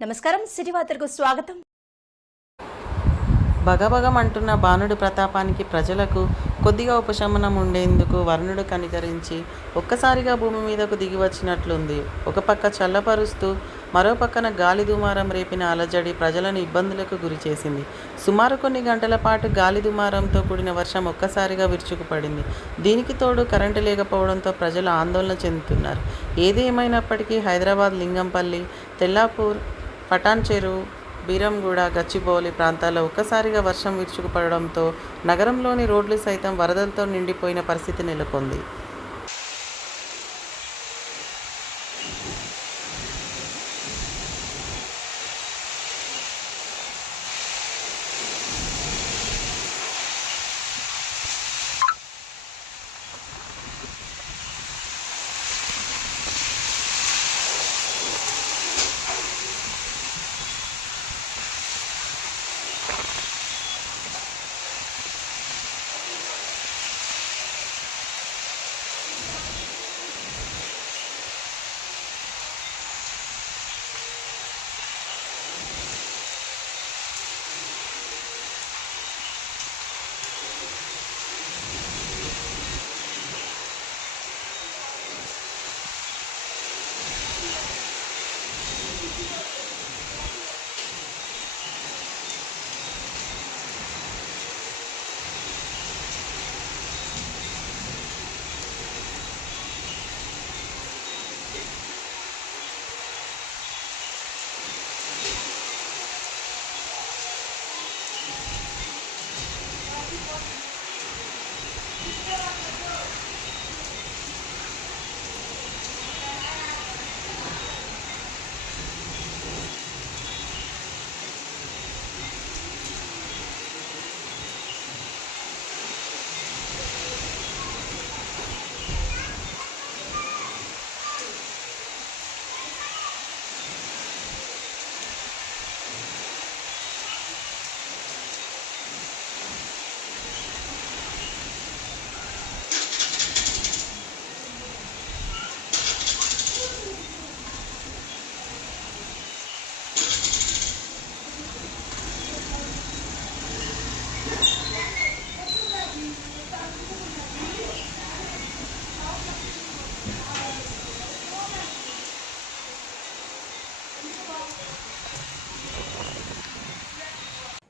నమస్కారం సిటీ వార్తలకు స్వాగతం. భగభగమంటున్న బాణుడి ప్రతాపానికి ప్రజలకు కొద్దిగా ఉపశమనం ఉండేందుకు వరుణుడు కనికరించి ఒక్కసారిగా భూమి మీదకు దిగి వచ్చినట్లుంది. ఒక పక్క చల్లపరుస్తూ మరో పక్కన గాలి దుమారం రేపిన అలజడి ప్రజలను ఇబ్బందులకు గురిచేసింది సుమారు కొన్ని గంటల పాటు గాలి దుమారంతో కూడిన వర్షం ఒక్కసారిగా విరుచుకుపడింది. దీనికి తోడు కరెంటు లేకపోవడంతో ప్రజలు ఆందోళన చెందుతున్నారు. ఏది ఏమైనప్పటికీ హైదరాబాద్ లింగంపల్లి తెల్లాపూర్ పటాన్ చెరువు బీరంగూడ గచ్చిబౌలి ప్రాంతాల్లో ఒక్కసారిగా వర్షం విరుచుకుపడడంతో నగరంలోని రోడ్లు సైతం వరదలతో నిండిపోయిన పరిస్థితి నెలకొంది.